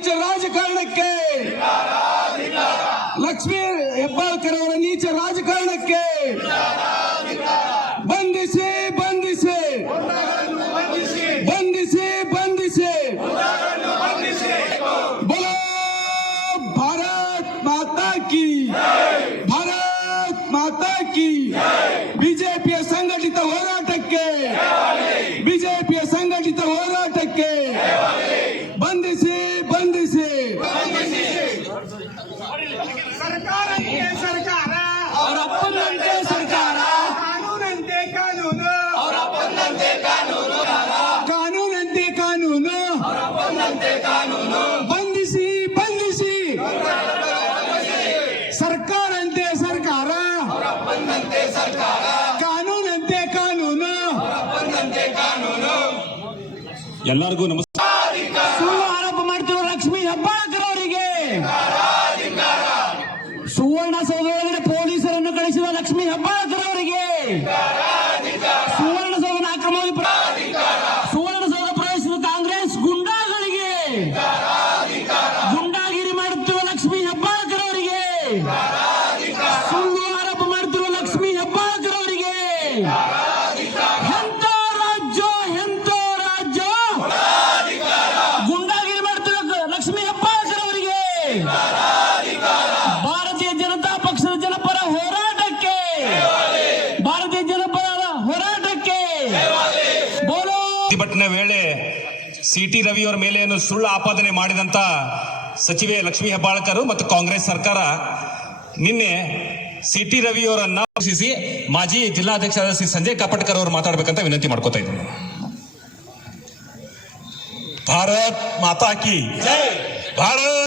ನೀಚ ರಾಜಕಾರಣಕ್ಕೆ ಲಕ್ಷ್ಮೀ ಹೆಬ್ಬಾಳ್ಕರ್ ಅವರ ನೀಚ ರಾಜಕಾರಣಕ್ಕೆ ಬಂಧಿಸಿ ಬಂಧಿಸಿ ಬಂಧಿಸಿ ಬಂಧಿಸಿ ಬಲೋ ಭಾರತ್ ಮಾತಾ ಕಿ ಭಾರತ್ ಮಾತಾ ಕಿ ಎಲ್ಲರಿಗೂ ನಮಸ್ಕಾರ. ಸುಳ್ಳು ಆರೋಪ ಮಾಡ್ತಿರೋ ಲಕ್ಷ್ಮೀ ಹೆಬ್ಬಾಳ್ಕರ್ ಅವರಿಗೆ ಸುವರ್ಣ ಸೌಧದೊಳಗಡೆ ಪೊಲೀಸರನ್ನು ಕಳಿಸಿದ ಲಕ್ಷ್ಮೀ ಹೆಬ್ಬಾಳ್ಕರ್ ಅವರಿಗೆ ಸುವರ್ಣ ಸೌಧನ ಅಕ್ರಮವಾಗಿ ಪ್ರ- ಸುವರ್ಣ ಸೌಧ ಪ್ರವೇಶಿಸಿದ ಕಾಂಗ್ರೆಸ್ ಗುಂಡಾಗಳಿಗೆ ಗುಂಡಾಗಿರಿ ಮಾಡುತ್ತಿರುವ ಲಕ್ಷ್ಮೀ ಹೆಬ್ಬಾಳ್ಕರ್ ಅವರಿಗೆ ಸುಳ್ಳು ಆರೋಪ ಮಾಡುತ್ತಿರುವ ಲಕ್ಷ್ಮೀ ಹೆಬ್ಬಾಳ್ಕರ್ ಅವರಿಗೆ ಎಂತ ರಾಜ್ಯ ಎಂತ ರಾಜ್ಯ ಗುಂಡಾಗಿರಿ ಮಾಡ್ತಿರೋ ಲಕ್ಷ್ಮೀ ಹೆಬ್ಬಾಳ್ಕರ್ ಅವರಿಗೆ ಭಾರತೀಯ ಜನತಾ ಪಕ್ಷದ ಜನಪರ ಹೋರಾಟಕ್ಕೆ, ಭಾರತೀಯ ಜನಪರ ಹೋರಾಟಕ್ಕೆ ಪ್ರತಿಭಟನೆ ವೇಳೆ ಸಿಟಿ ರವಿ ಅವರ ಮೇಲೆ ಏನು ಸುಳ್ಳು ಆಪಾದನೆ ಮಾಡಿದಂತ ಸಚಿವೆ ಲಕ್ಷ್ಮೀ ಹೆಬ್ಬಾಳ್ಕರ್ ಮತ್ತು ಕಾಂಗ್ರೆಸ್ ಸರ್ಕಾರ ನಿನ್ನೆ ಸಿಟಿ ರವಿ ಅವರನ್ನ ಘೋಷಿಸಿ ಮಾಜಿ ಜಿಲ್ಲಾಧ್ಯಕ್ಷರಾದ ಶ್ರೀ ಸಂಜಯ್ ಕಾಪಟ್ಕರ್ ಅವರು ಮಾತಾಡ್ಬೇಕಂತ ವಿನಂತಿ ಮಾಡ್ಕೋತಾ ಇದ್ದೀನಿ. ಭಾರತ್ ಮಾತಾ ಕಿ ಭಾರತ್